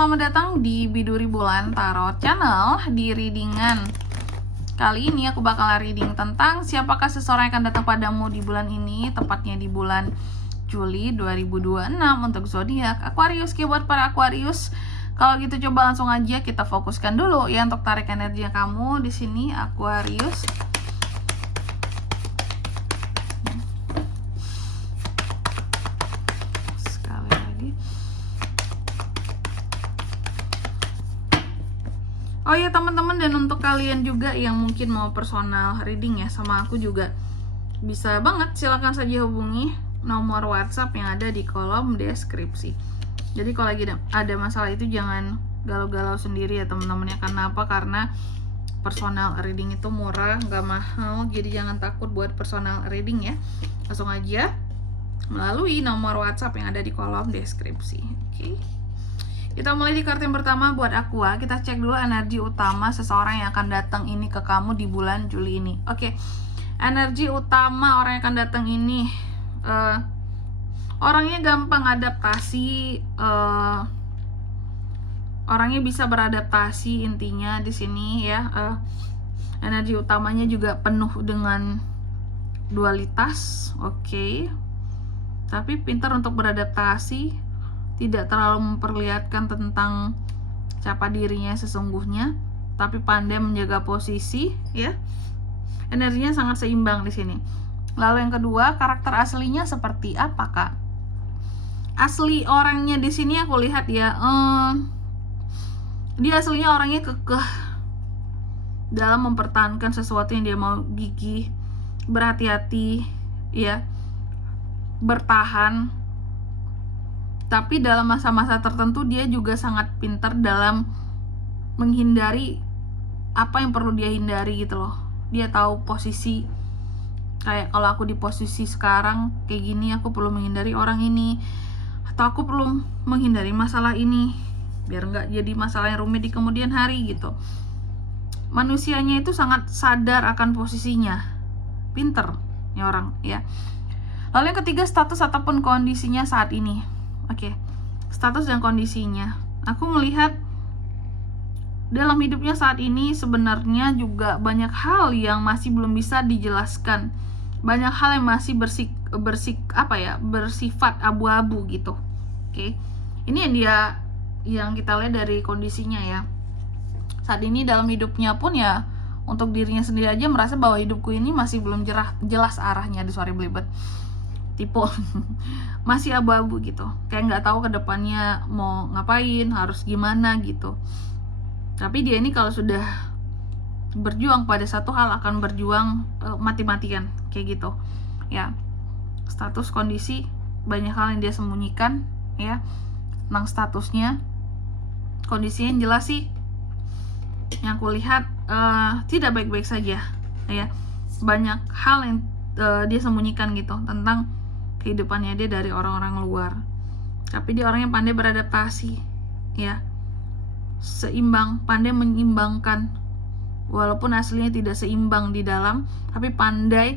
selamat datang di Biduri Bulan Tarot Channel. Di readingan kali ini aku bakal reading tentang siapakah seseorang yang akan datang padamu di bulan ini, tepatnya di bulan Juli 2026 untuk zodiak Aquarius. Buat para Aquarius, kalau gitu coba langsung aja kita fokuskan dulu ya untuk tarik energi kamu di sini Aquarius. Oh ya teman-teman, dan untuk kalian juga yang mungkin mau personal reading ya sama aku juga bisa banget, silahkan saja hubungi nomor WhatsApp yang ada di kolom deskripsi. Jadi kalau lagi ada masalah itu jangan galau-galau sendiri ya teman-teman ya. Karena apa? Karena personal reading itu murah, nggak mahal, jadi jangan takut buat personal reading ya. Langsung aja melalui nomor WhatsApp yang ada di kolom deskripsi. Oke. Kita mulai di kartu yang pertama buat Aqua. Kita cek dulu energi utama seseorang yang akan datang ini ke kamu di bulan Juli ini. Oke. Energi utama orang yang akan datang ini, orangnya gampang adaptasi, orangnya bisa beradaptasi intinya di sini ya. Energi utamanya juga penuh dengan dualitas, oke. Tapi pintar untuk beradaptasi, tidak terlalu memperlihatkan tentang siapa dirinya sesungguhnya, tapi pandai menjaga posisi ya. Energinya sangat seimbang di sini. Lalu yang kedua, karakter aslinya seperti apa, Kak? Asli orangnya di sini aku lihat ya, dia aslinya orangnya kekeh dalam mempertahankan sesuatu yang dia mau, gigih, berhati-hati ya, bertahan. Tapi dalam masa-masa tertentu dia juga sangat pintar dalam menghindari apa yang perlu dia hindari gitu loh. Dia tahu posisi, kayak kalau aku di posisi sekarang kayak gini, aku perlu menghindari orang ini, atau aku perlu menghindari masalah ini biar nggak jadi masalah yang rumit di kemudian hari gitu. Manusianya itu sangat sadar akan posisinya, pinter ya orang ya. Lalu yang ketiga, status ataupun kondisinya saat ini. Oke, status dan kondisinya. Aku melihat dalam hidupnya saat ini sebenarnya juga banyak hal yang masih belum bisa dijelaskan. Banyak hal yang masih bersifat abu-abu gitu. Oke. Ini yang kita lihat dari kondisinya ya. Saat ini dalam hidupnya pun ya, untuk dirinya sendiri aja merasa bahwa hidupku ini masih belum jelas arahnya. Sorry belibet. Tipe masih abu-abu gitu, kayak nggak tahu ke depannya mau ngapain, harus gimana gitu. Tapi dia ini kalau sudah berjuang pada satu hal akan berjuang mati-matian kayak gitu ya. Status kondisi banyak hal yang dia sembunyikan ya tentang statusnya. Kondisinya yang jelas sih yang aku lihat tidak baik-baik saja ya. Banyak hal yang dia sembunyikan gitu tentang kehidupannya dia dari orang-orang luar. Tapi dia orang yang pandai beradaptasi ya, seimbang, pandai menyeimbangkan. Walaupun aslinya tidak seimbang di dalam, tapi pandai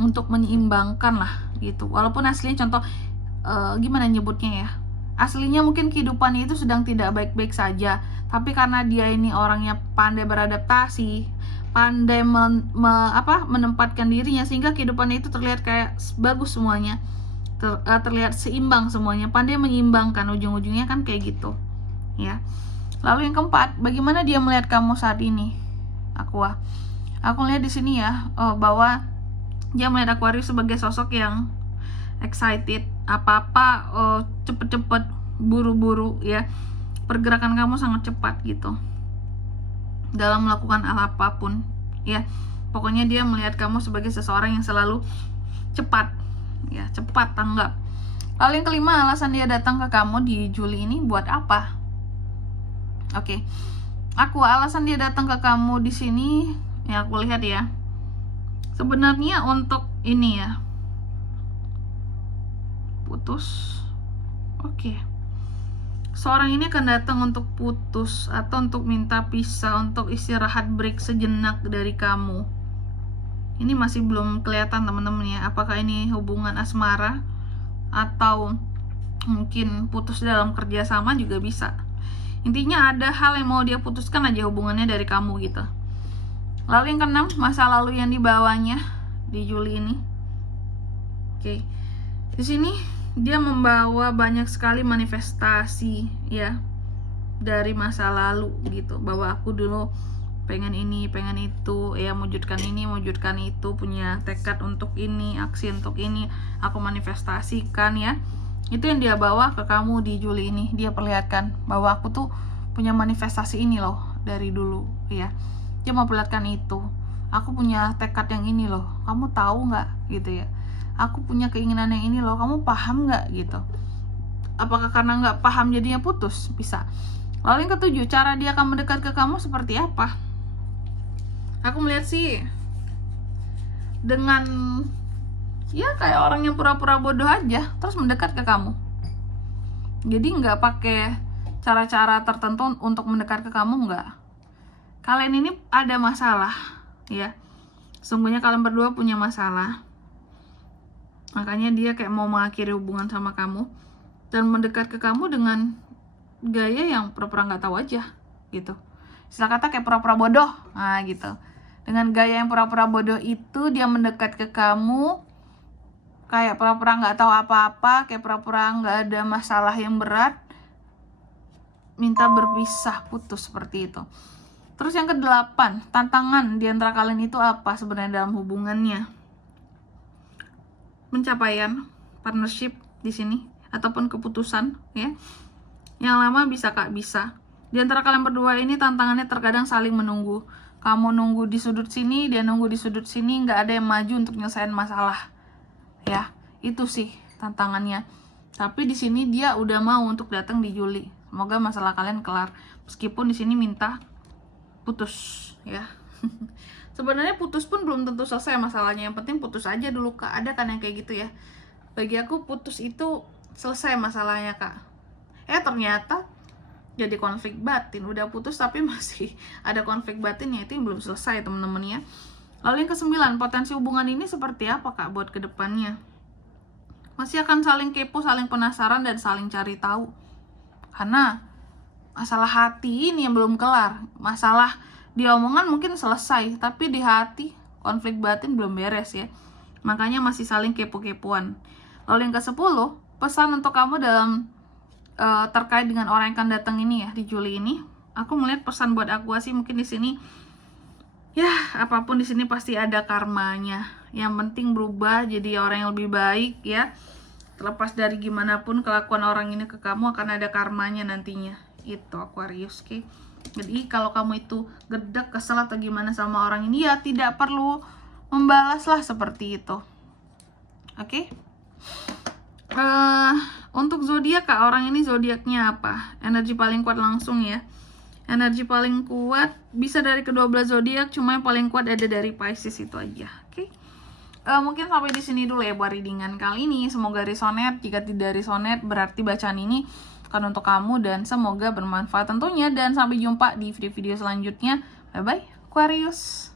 untuk menyeimbangkan lah gitu. Walaupun aslinya contoh gimana nyebutnya ya, aslinya mungkin kehidupannya itu sedang tidak baik-baik saja, tapi karena dia ini orangnya pandai beradaptasi, pandai menempatkan dirinya sehingga kehidupannya itu terlihat kayak bagus semuanya, terlihat seimbang semuanya, pandai menyeimbangkan, ujung-ujungnya kan kayak gitu ya. Lalu yang keempat, bagaimana dia melihat kamu saat ini, Aqua? Aku lihat di sini ya, bahwa dia melihat Aquarius sebagai sosok yang excited, apa-apa cepet-cepet, buru-buru ya. Pergerakan kamu sangat cepat gitu dalam melakukan hal apapun ya. Pokoknya dia melihat kamu sebagai seseorang yang selalu cepat ya, cepat tanggap. Lalu yang kelima, alasan dia datang ke kamu di Juli ini buat apa? Oke. Aku alasan dia datang ke kamu di sini ya, aku lihat ya, sebenarnya untuk ini ya, putus. Oke. Seorang ini akan datang untuk putus atau untuk minta pisah, untuk istirahat, break sejenak dari kamu. Ini masih belum kelihatan teman-teman ya, apakah ini hubungan asmara atau mungkin putus dalam kerjasama juga bisa. Intinya ada hal yang mau dia putuskan aja hubungannya dari kamu gitu. Lalu yang keenam, masa lalu yang dibawanya di Juli ini. Oke. Di sini dia membawa banyak sekali manifestasi ya dari masa lalu gitu, bahwa aku dulu pengen ini, pengen itu, ya mewujudkan ini, mewujudkan itu, punya tekad untuk ini, aksi untuk ini, aku manifestasikan ya. Itu yang dia bawa ke kamu di Juli ini. Dia perlihatkan bahwa aku tuh punya manifestasi ini loh dari dulu ya. Dia mau perlihatkan itu. Aku punya tekad yang ini loh. Kamu tahu nggak gitu ya? Aku punya keinginan yang ini loh. Kamu paham nggak gitu? Apakah karena nggak paham jadinya putus? Bisa. Lalu yang ketujuh, cara dia akan mendekat ke kamu seperti apa? Aku melihat sih dengan ya kayak orang yang pura-pura bodoh aja terus mendekat ke kamu. Jadi nggak pakai cara-cara tertentu untuk mendekat ke kamu, nggak. Kalian ini ada masalah ya. Sungguhnya kalian berdua punya masalah. Makanya dia kayak mau mengakhiri hubungan sama kamu dan mendekat ke kamu dengan gaya yang pura-pura nggak tahu aja gitu. Istilah kata kayak pura-pura bodoh, nah gitu. Dengan gaya yang pura-pura bodoh itu dia mendekat ke kamu kayak pura-pura nggak tahu apa-apa, kayak pura-pura nggak ada masalah yang berat, minta berpisah, putus seperti itu. Terus yang kedelapan, tantangan di antara kalian itu apa sebenarnya dalam hubungannya? Pencapaian, partnership di sini ataupun keputusan ya. Yang lama bisa Kak, bisa. Di antara kalian berdua ini tantangannya terkadang saling menunggu. Kamu nunggu di sudut sini, dia nunggu di sudut sini, nggak ada yang maju untuk nyelesain masalah. Ya, itu sih tantangannya. Tapi di sini dia udah mau untuk datang di Juli. Semoga masalah kalian kelar. Meskipun di sini minta putus, ya. Sebenarnya putus pun belum tentu selesai masalahnya. Yang penting putus aja dulu Kak. Ada kan yang kayak gitu ya. Bagi aku putus itu selesai masalahnya Kak. Ternyata jadi konflik batin. Udah putus tapi masih ada konflik batinnya, itu yang belum selesai teman-teman ya. Lalu yang ke-9, potensi hubungan ini seperti apa Kak buat kedepannya? Masih akan saling kepo, saling penasaran, dan saling cari tahu. Karena masalah hati ini yang belum kelar. Masalah di omongan mungkin selesai, tapi di hati konflik batin belum beres ya. Makanya masih saling kepo-kepoan. Lalu yang ke-10, pesan untuk kamu dalam terkait dengan orang yang akan datang ini ya di Juli ini. Aku melihat pesan buat aku sih mungkin di sini ya, apapun di sini pasti ada karmanya. Yang penting berubah jadi orang yang lebih baik ya. Terlepas dari gimana pun kelakuan orang ini ke kamu, akan ada karmanya nantinya. Itu Aquarius, oke. Jadi kalau kamu itu gedek, kesel atau gimana sama orang ini, ya tidak perlu membalas lah seperti itu. Oke. Untuk zodiak Kak, orang ini zodiaknya apa? Energi paling kuat langsung ya. Energi paling kuat bisa dari kedua belah zodiak, cuma yang paling kuat ada dari Pisces itu aja. Oke. Mungkin sampai di sini dulu ya buat readingan kali ini. Semoga resonate. Jika tidak resonate, berarti bacaan ini bukan untuk kamu, dan semoga bermanfaat tentunya. Dan sampai jumpa di video-video selanjutnya. Bye bye Aquarius.